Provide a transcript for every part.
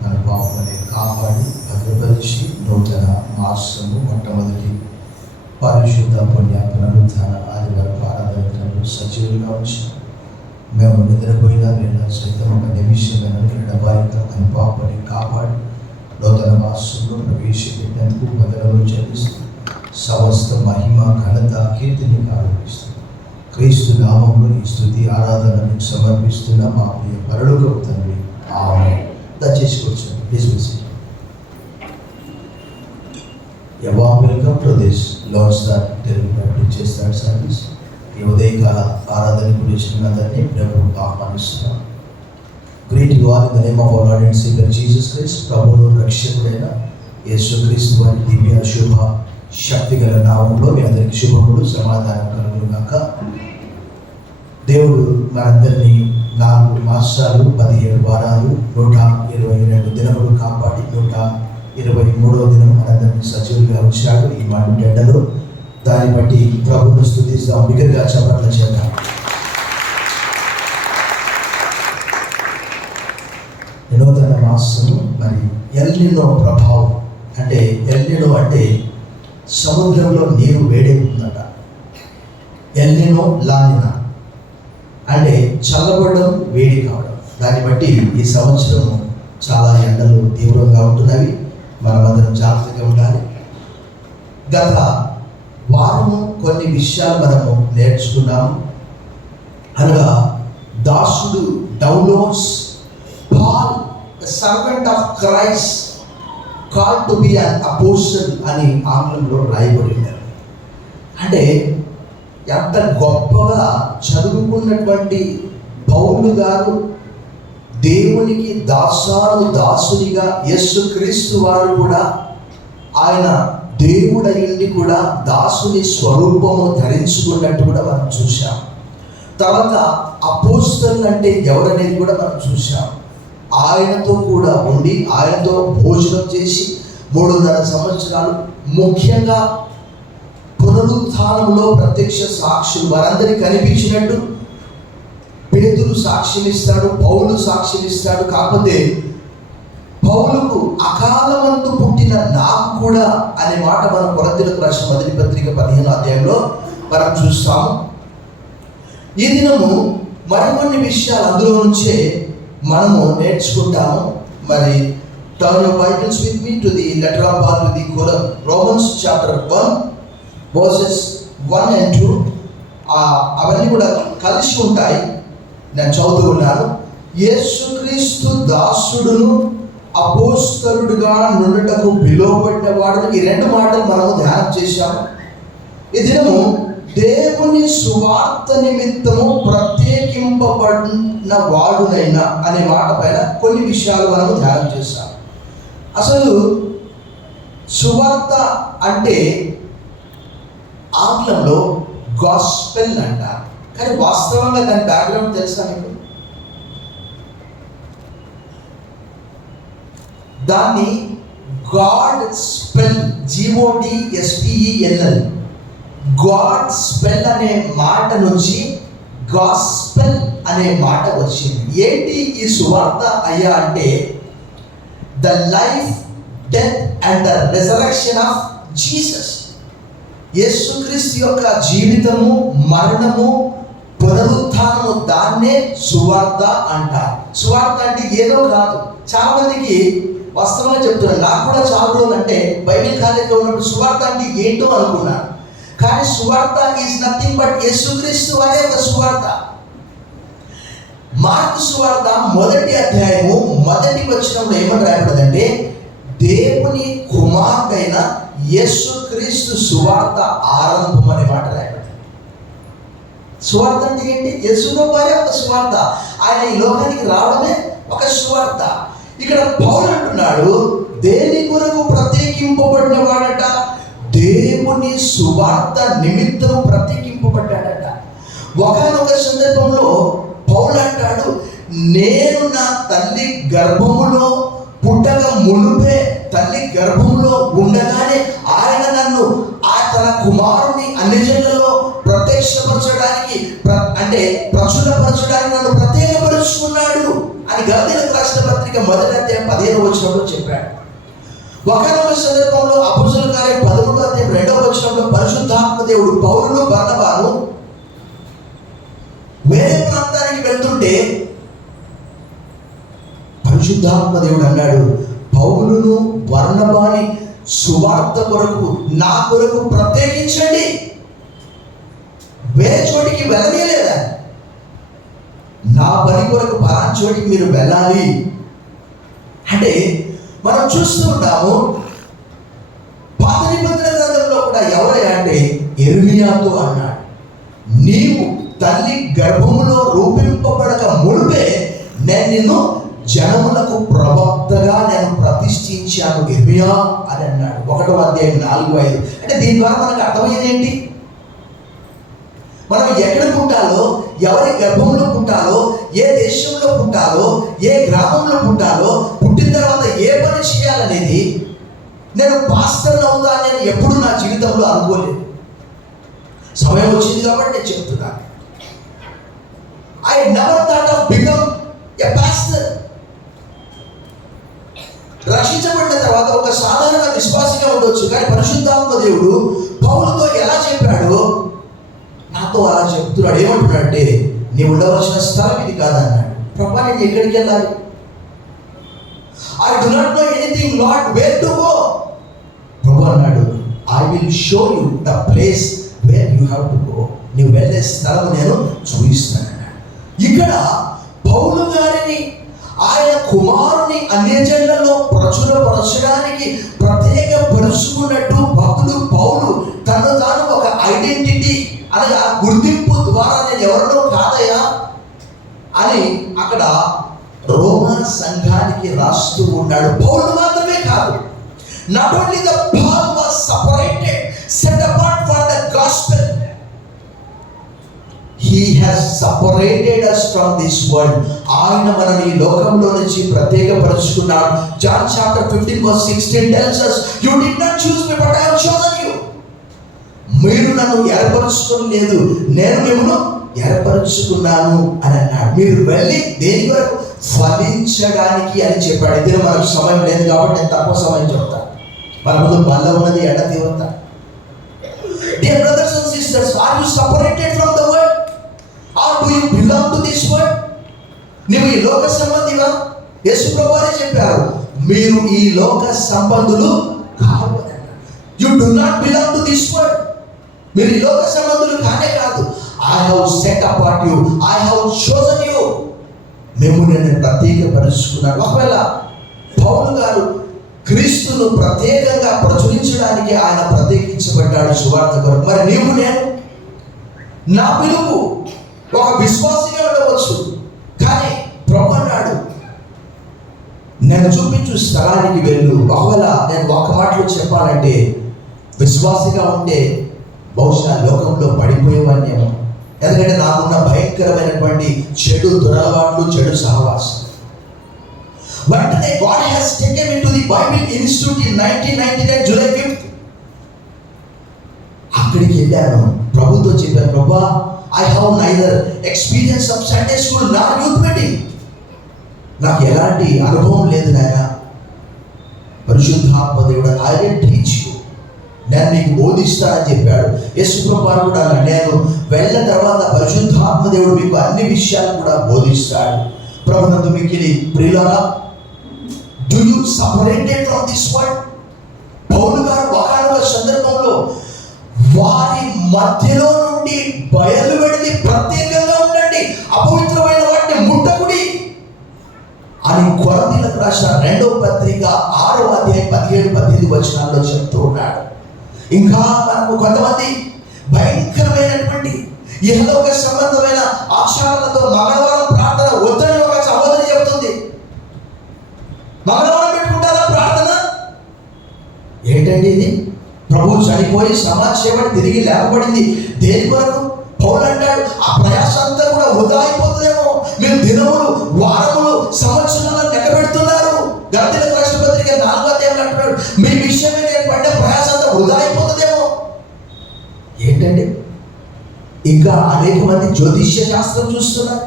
తన పాపని కాపాడి భద్రపరిచి నూతన మాసము మొట్టమొదటి పరిశుద్ధ పుణ్య పునరుద్ధాన ఆదివారం ఆరాధనలో సజీవులుగా ఉంచి మేము నిద్రపోయిన వేళ సైతం ఒక నిమిషమైన ఎడబాయిగా తన పాపని కాపాడి నూతన మాసంలో ప్రవేశపెట్టేందుకు బదులు చెల్లిస్తూ సమస్త మహిమ ఘనత కీర్తిని ఆరోపిస్తూ క్రీస్తు నామంలో ఈ స్తుతి ఆరాధనను సమర్పిస్తున్న మా ప్రియ పరలోకపు తండ్రి ఆమేన్. దయచేసి కూర్చోండి. Please visit. Welcome to this lord's Telugu Bible చేస్తాడు సర్వీస్. ఈ ఉదయకాల ఆరాధన గురించి అందరినీ ప్రభు ఆహ్వానిస్తున్నాం. Great you are in the name of our lord and saviour Jesus Christ. ప్రభువును రక్షకుడైన యేసుక్రీస్తు వారి దివ్య శుభ శక్తి గల నామంలో మీ అందరికి శుభములు సమాధానం కలుగును గాక. దేవుడు మనందరినీ 4 మాసాలు 17 వారాలు 122 దినములు కాపాడి 123వ దినం మనందరినీ సజీవులుగా ఉంచాడు ఈ మండు ఎండలో. దాన్ని బట్టి ప్రభువును స్తుతిస్తాం. బిగ్గరగా చప్పట్ల చేద్దాం. నూతన మాసము మరి ఎల్నినో ప్రభావం అంటే ఎల్నినో అంటే సముద్రంలో నీరు వేడెక్కుతుందట. ఎల్నినో లానినా అంటే చల్లబడడం వేడి కావడం. దాన్ని బట్టి ఈ సంవత్సరం చాలా ఎండలు తీవ్రంగా ఉంటున్నవి. మనమందరం జాగ్రత్తగా ఉండాలి. గత వారము కొన్ని విషయాలు మనము నేర్చుకున్నాము. అనగా దాసుడు డౌలోస్ Paul the servant of Christ called to be an apostle అని ఆంగ్లంలో రాయబడింది. అంటే ఎంత గొప్పగా చదువుకున్నటువంటి పౌలు గారు దేవునికి దాసునిగా యేసుక్రీస్తు వారు కూడా ఆయన దేవుడైంది కూడా దాసుని స్వరూపము ధరించుకున్నట్టు కూడా మనం చూసాం. తర్వాత అపోస్తలు అంటే ఎవరనేది కూడా మనం చూసాం. ఆయనతో కూడా ఉండి ఆయనతో భోజనం చేసి 3.5 సంవత్సరాలు ముఖ్యంగా పునరుత్థానంలో ప్రత్యక్ష సాక్షులు వారందరికీ కనిపించినట్టు పేతురు సాక్ష్యం ఇస్తాడు, పౌలు సాక్ష్యం ఇస్తాడు. కాకపోతే పౌలుకు అకాలమందు పుట్టిన నాకు కూడా అనే మాట మనం కొరింథీయులకు రాసిన మొదటి పత్రిక 15వ అధ్యాయంలో మనం చూస్తాము. ఈ దినము మరికొన్ని విషయాలు అందులో నుంచే మనము నేర్చుకుంటాము. మరి turn your Bibles with me to the letter of Paul to the Romans chapter 1 verses 1 and 2. అవన్నీ కూడా కలిసి ఉంటాయి. నేను చదువుతూ ఉన్నాను. యేసుక్రీస్తు దాసుడును అపోస్తలుడుగా నుండుటకు పిలువబడిన వాడును. ఈ 2 మాటలు మనము ధ్యానం చేశాము. ఈ దినము దేవుని సువార్త నిమిత్తము ప్రత్యేకింపబడిన వాడునైనా అనే మాట పైన కొన్ని విషయాలు మనము ధ్యానం చేశాము. అసలు సువార్త అంటే ఆంగ్లంలో గాస్పెల్ అంటారు. కానీ వాస్తవంగా దాని బ్యాక్గ్రౌండ్ తెలుసా మీకు? దాన్ని God spell GODSPELL God spell అనే మాట నుంచి గాస్పెల్ అనే మాట వచ్చింది. ఏంటి ఈ సువార్త అయ్యా అంటే the life, death and the resurrection of Jesus. యేసుక్రీస్తు యొక్క జీవితము, మరణము, పునరుత్థానము, దాన్నే సువార్త అంటారు. సువార్త అంటే ఏదో కాదు. చాలా మందికి వాస్తవంగా చెప్తున్నారు. నాకు కూడా చాలా రోజులు అంటే బైబిల్ కాలేజీలో ఉన్నప్పుడు సువార్త అంటే ఏంటో అనుకున్నాను. కానీ సువార్త ఈజ్ నథింగ్ బట్ యేసుక్రీస్తు వారే ఒక సువార్త. మార్కు సువార్త 1వ అధ్యాయము 1వ వచనంలో ఏమని రాయబడిందంటే దేవుని కుమారుడైన యేసుక్రీస్తు సువార్త ఆరంభం అనే మాట రాయబడింది. సువార్త అంటే ఏంటి? యేసులో వారే ఒక సువార్త. ఆయన ఈ లోకానికి రావడమే ఒక సువార్త. ఇక్కడ పౌలు అంటున్నాడు దేని కొరకు ప్రత్యేకింపబడిన వాడట? దేవుని సువార్త నిమిత్తం ప్రత్యేకింపబడ్డాడట. ఒకనొక సందర్భంలో పౌలు అంటాడు, నేను నా తల్లి గర్భములో పుట్టక మునుపే, తల్లి గర్భంలో ఉండగానే ఆయన నన్ను తన కుమారుని అన్ని జనులలో ప్రత్యక్షపరచడానికి అంటే ప్రచురపరచడానికి నన్ను ప్రత్యేకపరచు ఏర్పరచుకున్నాడు అని గలతీయులకు రాసిన పత్రిక 1:15 చెప్పాడు. ఒకనొక సందర్భంలో అపోస్తలుల కార్యం 13:2 పరిశుద్ధాత్మ దేవుడు పౌలును బర్నబాను వేరే ప్రాంతానికి వెళ్తుంటే పరిశుద్ధాత్మ దేవుడు అన్నాడు, పౌలును బర్నబాని సువార్త కొరకు నా కొరకు ప్రత్యేకించండి. వేరే చోటికి వెళ్ళలేదా? నా పని కొరకు పలానా చోటికి మీరు వెళ్ళాలి అంటే మనం చూస్తూ ఉంటాము. పాత నిబంధన గ్రంథంలో కూడా ఎవరయ్యా అంటే యిర్మీయాతో అన్నాడు, నీవు తల్లి గర్భములో రూపింపబడక మునిపే నేను నిన్ను జనములకు ప్రవక్తగా నేను ప్రతిష్ఠించాను యిర్మీయా అని అన్నాడు. 1:4-5. అంటే దీని ద్వారా మనకు అర్థమయ్యేది ఏంటి? మనం ఎక్కడ పుట్టాలో, ఎవరి గర్భంలో పుట్టాలో, ఏ దేశంలో పుట్టాలో, ఏ గ్రామంలో పుట్టాలో, పుట్టిన తర్వాత ఏ పని చేయాలనేది నేను పాస్టర్ అవుతానని ఎప్పుడు నా జీవితంలో అనుకోలేదు. సమయం వచ్చింది కాబట్టి నేను చెప్తున్నాను. I never thought of become a pastor. రక్షించబడిన తర్వాత ఒక సాధారణ విశ్వాసిగా ఉండొచ్చు, కానీ పరిశుద్ధాత్మ దేవుడు పౌలుతో ఎలా చెప్పాడో నాతో అలా చెప్తున్నాడు. ఏమంటున్నాడంటే, నీ ఉండవలసిన స్థలం ఇది కాదన్నాడు. ప్రభా, నేను ఎక్కడికి వెళ్ళాలి? I do not know anything Lord, where to go. ప్రభు అన్నాడు, I will show you the place where you have to go. నువ్వు వెళ్ళే స్థలం నేను చూపిస్తానన్నాడు. ఇక్కడ పౌలు గారిని ఆయన కుమారుని అన్యజనులలో ప్రచురపరచడానికి ప్రత్యేకపరుచుకున్నట్టు భక్తుడు పౌలు తను తాను ఒక ఐడెంటిటీ అనగా గుర్తింపు ద్వారా నేను ఎవరినో కాదయా అని అక్కడ రోమా సంఘానికి రాస్తూ ఉన్నాడు. పౌలు మాత్రమే కాదు, not only the Paul was separated, set apart for the gospel, he has separated us from this world. ఆయన మనల్ని ఈ లోకంలో నుంచి ప్రత్యేకపరుచుకున్నాడు. John chapter 15:16 tells us, you did not choose me but I have chosen you. మీరు నన్ను ఏర్పరచుకోలేదు, నేను మిమ్మల్ని ఏర్పరచుకున్నాను అని అన్నాడు. మీరు వెళ్ళి దేని వరకు? ఫలించడానికి అని చెప్పాడు. ఇద్దరు మనకు సమయం లేదు కాబట్టి నేను తక్కువ సమయం చెప్తాను. మన ముందు బల్ల ఉన్నది, ఎండ తీవ్రత. Dear brothers and sisters, are you separated from the world or do you belong to this world? నీవు ఈ లోక సంబంధివా? యేసు ప్రభువే చెప్పారు, మీరు ఈ లోక సంబంధులు కాదు. You do not belong to this world. మీరు ఈ లోక సంబంధులు కానే కాదు. I have set apart you, I have chosen you. మేము నేను ప్రత్యేకపరుచుకున్నాను. ఒకవేళ పౌలు గారు క్రీస్తును ప్రత్యేకంగా ప్రచురించడానికి ఆయన ప్రత్యేకించబడ్డాడు సువార్త కొరకు. మరి నీవు నేను, నా పిలుపు ఒక విశ్వాసిగా ఉండవచ్చు, కానీ ప్రభు అన్నాడు, నేను చూపించు స్థలానికి వెళ్ళు. ఒకవేళ నేను ఒక మాటలో చెప్పాలంటే, విశ్వాసిగా ఉంటే బహుశా లోకంలో పడిపోయేవాడినేమో. ఎందుకంటే నాకున్న భయంకరమైనటువంటి చెడు దురలవాట్లు, చెడు సహవాసం. వెంటనే God has taken me to the Bible Institute in 1999 July 5th. అక్కడికి వెళ్ళాను. ప్రభుతో చెప్పాను, ప్రభా, I have neither experience of Sunday school nor youth meeting. నాకు ఎలాంటి అనుభవం లేదు నాయన. పరిశుద్ధాత్మ దేవుడు, I will teach you, నేను నీకు బోధిస్తానని చెప్పాడు. యేసు ప్రభువు కూడా నేను వెళ్ళిన తర్వాత పరిశుద్ధాత్మ దేవుడు మీకు అన్ని విషయాలు కూడా బోధిస్తాడు. ప్రభునందు మిక్కిలి ప్రియులారా, do you separated from this world? పౌలు గారు ఒకనొక సందర్భంలో వారి మధ్యలో నుండి బయలువెళ్ళి ప్రత్యేకంగా ఉండండి, అపవిత్రమైన వాటిని ముట్టకుడి అని కొరింథీయులకు రాసిన 2వ పత్రిక 6వ అధ్యాయం 17-18 చెప్తూ ఉన్నాడు. ఇంకా మనకు కొంతమంది భయంకరమైనటువంటి ఇహలోక సంబంధమైన ఆచారాలతో మంగళవారం ప్రార్థన వద్దని ఒక సహోదరి చెబుతుంది. మంగళవారం పెట్టుకుంటారా ప్రార్థన? ఏంటండి ఇది? ప్రభు చనిపోయి సమాధి చేయబడి తిరిగి లేపబడింది దేని కొరకు? పౌలు అంటాడు, ఆ ప్రయాస అంతా కూడా వృధా అయిపోతుందేమో. మీరు దినములు, వారములు, సంవత్సరాలను లెక్క పెడుతున్నారు. గలతీయులకు రాసిన పత్రిక 4వ అధ్యాయంలో అంటున్నాడు, మీ విషయమే నేను పడ్డ ప్రయాస అంతా వృధా అయిపోతుందేమో. ఏంటండి? ఇంకా అనేక మంది జ్యోతిష్య శాస్త్రం చూస్తున్నారు.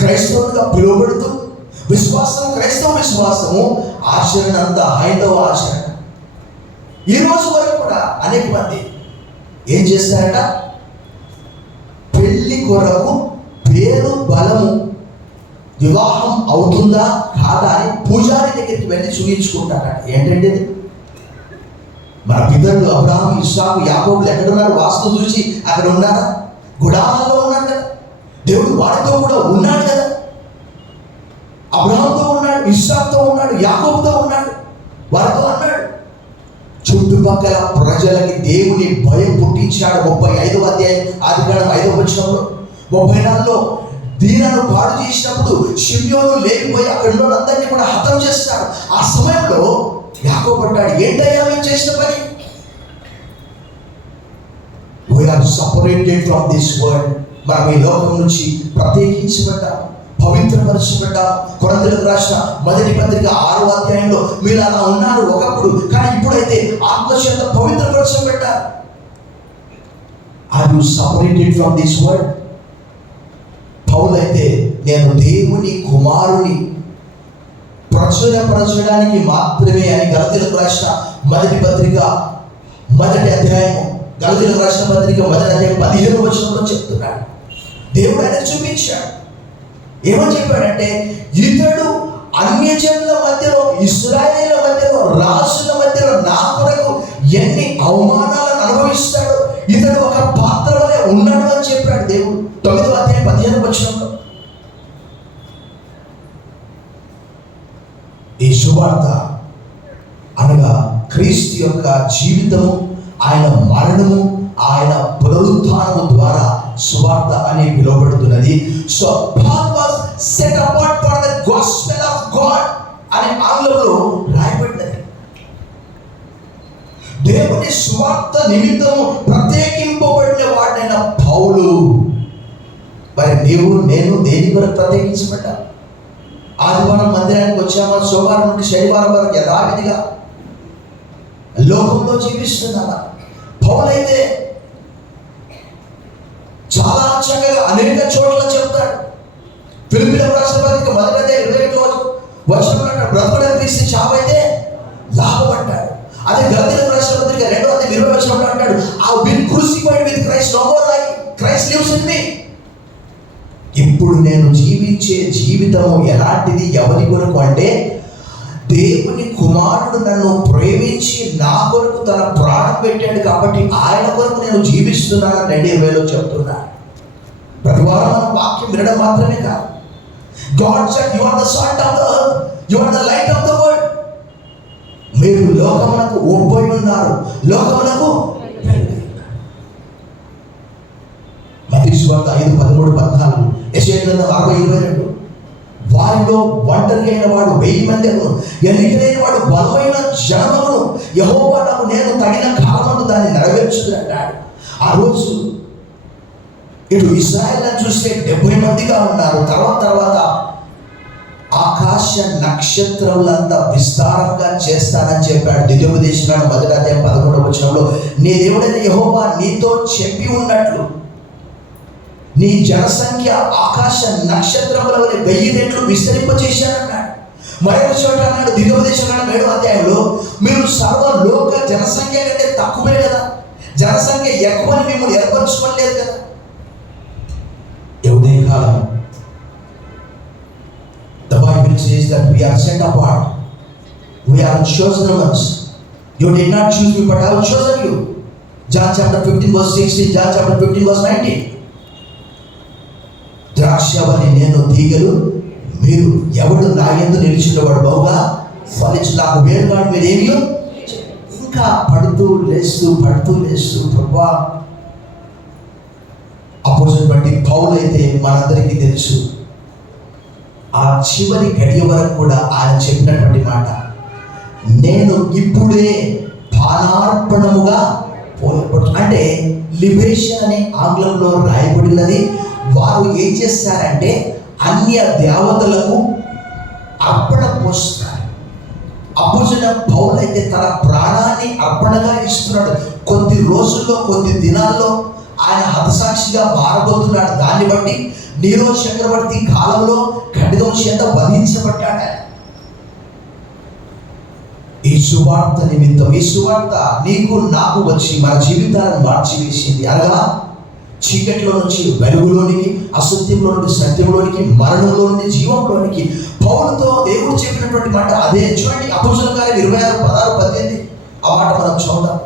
క్రైస్తవులుగా పిలువబడుతూ విశ్వాసం, క్రైస్తవ విశ్వాసము, ఆచరణ అంతా హైందవ ఆచరణ. ఈ రోజు వరకు కూడా అనేక మంది ఏం చేస్తారట, పెళ్లి కొరకు పేరు బలము, వివాహం అవుతుందా కాదా అని పూజారి దగ్గరికి వెళ్ళి చూయించుకుంటారట. ఏంటంటే మన పితరులు అబ్రహాము, ఇస్సాకు, యాకోబులు ఎక్కడున్నారు? వాస్తు చూసి అక్కడ ఉన్నారా? గుడారాల్లో ఉన్నారు కదా. దేవుడు వారితో కూడా ఉన్నాడు కదా. అబ్రహాంతో ఉన్నాడు, ఇస్సాకుతో ఉన్నాడు, యాకోబుతో ఉన్నాడు, వారితో అన్నాడు. చుట్టుపక్కల ప్రజలకి దేవుని భయం పుట్టించాడు. 35వ అధ్యాయం ఆదికాండం 5వ వచనంలో 34లో దీనాను పాడు చేసినప్పుడు షిమ్యోను లేకపోయి అక్కడ ఉన్న అందరినీ కూడా హతం చేస్తాడు. ఆ సమయంలో యాకోబు అంటాడు, ఏంటయ్యా మేము చేసిన పని? We are separated from this world. మనం ఈ లోకం నుంచి ప్రత్యేకించబడ్డాం, పవిత్రపరచబడ్డాం. కొరింథీయులకు రాసిన మొదటి పత్రిక 6వ అధ్యాయంలో మీరు అలా ఉన్నారు ఒకప్పుడు, కానీ ఇప్పుడైతే ఆత్మచేత పవిత్రపరచబడ్డారు. Are you separated from this world? పౌలైతే నేను దేవుని కుమారుని ప్రచురపరచడానికి మాత్రమే అని గలతీయులకు రాసిన మొదటి పత్రిక 1వ అధ్యాయము, గలతీయులకు రాసిన పత్రిక 1వ అధ్యాయం 15వ వచనంలో చెప్తున్నాడు. దేవుడు ఆయన చూపించాడు. ఏమని చెప్పాడంటే, ఇతడు అన్యజనుల మధ్యలో, ఇశ్రాయేలీయుల మధ్యలో, రాజుల మధ్యలో నా కొరకు ఎన్ని అవమానాలను అనుభవిస్తాడో ఇతడు ఒక పాత్ర వలె ఉన్నాడు అని చెప్పాడు దేవుడు. 9వ అధ్యాయం 15వ వచనంలో. ఈ సువార్త అనగా క్రీస్తు యొక్క జీవితము, ఆయన మరణము, ఆయన పునరుత్థానము ద్వారా సువార్త అని పిలువబడుతున్నది. So Paul was set apart for the gospel of God అని ఆంగ్లంలో రాయబడినది. దేవుని సువార్త నిమిత్తము ప్రత్యేకింపబడిన వాడైన పౌలు. మరి నీవు నేను దేని కొరకు ప్రత్యేకించబడ్డా? ఆదివారం మందిరానికి వచ్చామా, సోమవారం నుండి శనివారం వరకు యథావిధిగా లోకంలో జీవిస్తున్నామా? పౌలైతే చాలా చక్కగా అనేక చోట్ల చెప్తాడు. ఫిలిప్పీయులకు రాసిన పత్రిక 1వ అధ్యాయం 21వ వచనంలో అంటాడు, బ్రతుకుట క్రీస్తు, చావైతే లాభం అంటాడు. అదే గలతీయులకు రాసిన పత్రిక 2వ అధ్యాయం 20వ వచనంలో అంటాడు, I have been crucified with Christ, no more I, Christ lives in me. ఇప్పుడు నేను జీవించే జీవితము ఎలాంటిది, ఎవరి కొరకు అంటే, దేవుని కుమారుడు నన్ను ప్రేమించి నా కొరకు తన ప్రాణం పెట్టాడు కాబట్టి ఆయన కొరకు నేను జీవిస్తున్నాను. 2:20లో చెప్తున్నా. ప్రతివారం మనం వాక్యం వినడం మాత్రమే కాదు. God said you are the salt of the earth, you are the light of the world. మీరు లోకమునకు ఉప్పై ఉన్నారు, లోకమునకు మత్తయి సువార్త 5:13-14, యెషయా గ్రంథం 60:22. వారిలో ఒంటరి అయిన వాడు 1000 మంది, ఎన్నికలైన వాడు బలమైన జనమును, యెహోవా నాకు నేను తగిన కాలమందు దాన్ని నెరవేర్చుతున్నాడు. ఆ రోజు ఇటు ఇశ్రాయేలును చూస్తే 70 మందిగా ఉన్నారు. తర్వాత ఆకాశ నక్షత్రములంతా విస్తారంగా చేస్తానని చెప్పాడు. ద్వితీయోపదేశకాండం 1వ అధ్యాయం 11వ వచనంలో, నీ దేవుడైన యెహోవా నీతో చెప్పి ఉన్నట్లు నీ జనసంఖ్య ఆకాశ నక్షత్రముల వలె 1000 రెట్లు విస్తరింపచేశానన్నాడు. మరొక చోట అన్నాడు, ద్వితీయోపదేశకాండం 7వ అధ్యాయంలో, మీరు సర్వలోక జనసంఖ్య కంటే తక్కువే కదా, జనసంఖ్య ఎక్కువని మిమ్మల్ని ఏర్పరచుకోలేదు కదా. ఉదయ కాలం the Bible says that we are set apart, we are chosen ones. You did not choose me, but I have chosen you. John chapter 15:16, John chapter 15:19. ద్రాక్షవల్లి నేను, తీగలు మీరు. ఎవడు నా యందు నిలిచినవాడు బహుగా ఫలించు. నాకు వేరుగాడు మీరేమీ. ఇంకా పడుతూ లేస్తూ ప్రభువా. అపోజిట్ బట్టి పౌలైతే మనందరికీ తెలుసు, ఆ చివరి గడియ వరకు కూడా ఆయన చెప్పినటువంటి మాట, నేను ఇప్పుడే పానార్పణముగా అంటే లిబేషన్ అనే ఆంగ్లంలో రాయబడినది. వారు ఏం చేస్తారంటే అన్య దేవతలకు అర్పణ పోస్తారు. అపోజిట్ పౌలైతే తన ప్రాణాన్ని అర్పణగా ఇస్తున్నాడు. కొద్ది రోజుల్లో, కొద్ది దినాల్లో ఆయన హతసాక్షిగా మారబోతున్నాడు. దాన్ని బట్టి నీరో చక్రవర్తి కాలంలో ఖడ్గం చేత వధించబడ్డాడు. ఈ సువార్త నిమిత్తం, ఈ సువార్త నీకు నాకు వచ్చి మన జీవితాలను మార్చివేసింది. అనగా చీకటిలో నుంచి వెలుగులోనికి, అసత్యంలో నుండి సత్యంలోనికి, మరణంలో నుండి జీవంలోనికి. పౌలుతో దేవుడు చెప్పినటువంటి మాట అదే. చూడండి, అపోస్తలుల కార్యం 26:16-18 ఆ మాట మనం చూద్దాం.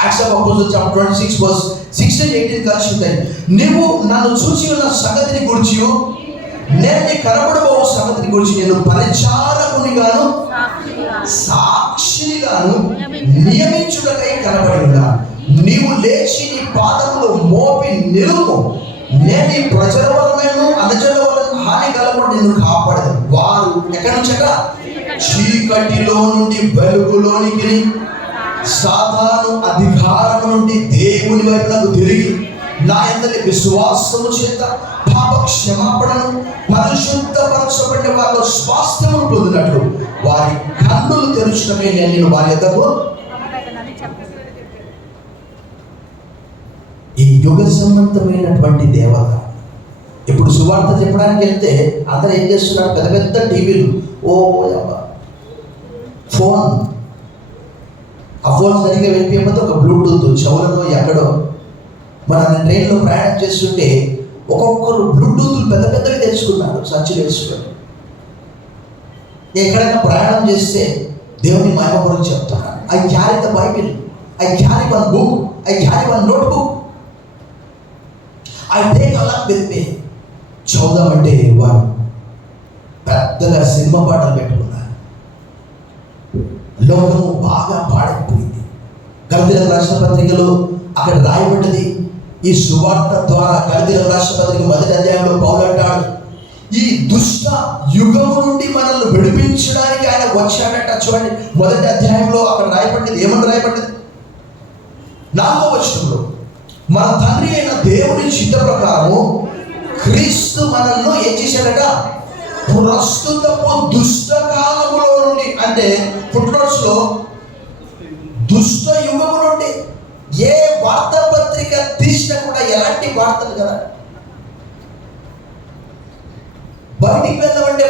Acts of Apostles chapter 26 verse 16-18 కలిసి ఉంటాయి. నువ్వు నన్ను చూసి ఉన్న సంగతిని గురించి, నేను నీ కనబడబో సంగతిని గురించి నేను పరిచారకునిగాను సాక్షినిగాను నియమించుటకై కనబడి ఉన్నాను. నీవు లేచి నీ పాదములు మోపి నిలువు. నేను ఈ ప్రజల వలనను అనుజుల వలన హాని కలగకుండా నిన్ను కాపాడదు. వారు ఎక్కడి నుంచట? చీకటిలో నుండి వెలుగులోనికి, సాతాను అధికారం నుండి దేవుని వైపునకు తిరిగి నా యందలి విశ్వాసము చేత పాప క్షమాపణను పరిశుద్ధపరచబడిన వారిలో స్వాస్థ్యమును పొందినట్లు వారి కన్నులు తెరుచడమే నేను వారి యొద్దకు. ఈ యుగ సంబంధమైనటువంటి దేవత. ఇప్పుడు సువార్త చెప్పడానికి వెళ్తే అందరూ ఏం చేస్తున్నారు? పెద్ద పెద్ద టీవీలు, ఫోన్. ఆ ఫోన్ సరిగ్గా వెళ్ళిపోతే ఒక బ్లూటూత్ చెవులలో ఎక్కడో. మనం ట్రైన్లో ప్రయాణం చేస్తుంటే ఒక్కొక్కరు బ్లూటూత్లు పెద్ద పెద్దవి తెచ్చుకున్నారు సంచులు వేసుకొని. ఎక్కడైనా ప్రయాణం చేస్తే దేవుని మహిమ గురించి చెప్తున్నాను. I carry the Bible, I carry one book, I carry one note book, I take along with me. చదువుదామంటే వారు పెద్దగా సినిమా పాటలు పెట్టుకున్నారు. లోకము బాగా పాడైపోయింది. గలతీయులకు రాసిన పత్రికలో అక్కడ రాయబడ్డది. ఈ సువార్త ద్వారా గలతీయులకు రాసిన పత్రిక 1వ అధ్యాయంలో పౌలు అంటాడు, ఈ దుష్ట యుగము నుండి మనల్ని విడిపించడానికి ఆయన వచ్చాడట. చూడండి, 1వ అధ్యాయంలో అక్కడ రాయబడ్డది. ఏమని రాయబడ్డది? 4వ వచనంలో, మన తండ్రి అయిన దేవుని చిత్త ప్రకారము క్రీస్తు మనల్ని ఏం చేశాడట? ప్రస్తుతపు దుష్ట కాలములో నుండి, అంటే ఫుట్నోట్స్ లో దుష్ట యుగము నుండి. ఏ వార్తాపత్రిక తీసినా కూడా ఎలాంటి వార్తలు కదా, బయటికి వెళ్ళమంటే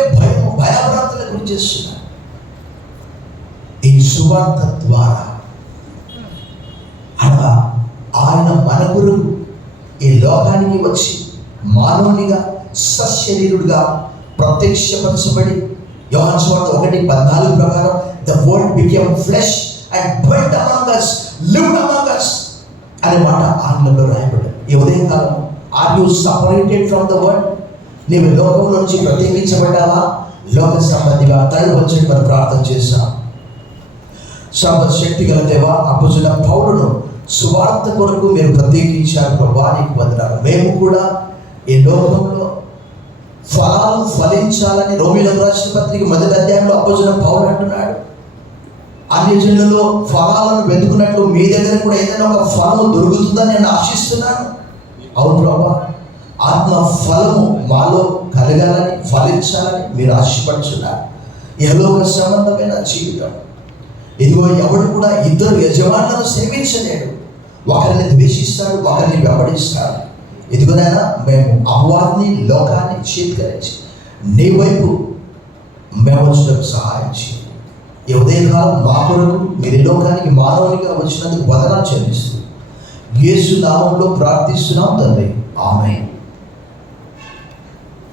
భయభ్రాంతుల గురించి చేస్తున్నారు. ఈ సువార్త ద్వారా అనగా ఆయన మన కొరకు ఈ లోకానికి వచ్చి మానవునిగా సశరీరుడుగా ప్రత్యక్షపరచబడి, యోహాను సువార్త 1:14 ప్రకారం the word became flesh and dwelt among us, lived among us అనే మాట ఆంగ్లంలో రాయబడింది. ఈ ఉదయకాలం, are you separated from the world? నీవు లోకంలో నుంచి ప్రత్యేకించబడ్డావా? లోక సంబంధిగా తల్లి వచ్చి మనం ప్రార్థన చేస్తాం. శక్తి గల దేవా, అపోస్తలుడైన పౌలును సువార్త కొరకు మీరు ప్రత్యేకించారు ప్రభువా, నీకు వందనాలు. మేము కూడా ఈ లోకంలో ఫలాలు ఫలించాలని రోమీయులకు రాసిన పత్రిక 1వ అధ్యాయంలో అపోస్తలుడైన పౌలు అంటున్నాడు. అన్ని జనులలో ఫలాలను వెతుకున్నట్లు మీ దగ్గర కూడా ఏదైనా ఒక ఫలము దొరుకుతుందని నేను ఆశిస్తున్నాను. అవును ప్రభా, ఆత్మ ఫలము మాలో కలగాలని, ఫలించాలని మీరు ఆశపడుతున్నారు. యెహోవా సంబంధమైన జీవితం. ఇదిగో, ఎవడు కూడా ఇద్దరు యజమానులను సేవించలేడు. ఒకరిని ద్వేషిస్తాడు, ఒకరిని వెంబడిస్తాడు. ఇదిగోనైనా మేము అపవాదిని, లోకాన్ని చేతికరించి నీ వైపు మేము వచ్చేందుకు సహాయం చేయండి. ఈ ఉదయకాలం మా కొరకు మీరు లోకానికి మానవునిగా వచ్చినందుకు వందనాలు చెల్లిస్తూ యేసు నామంలో ప్రార్థిస్తున్నాం తండ్రి. ఆమేన్.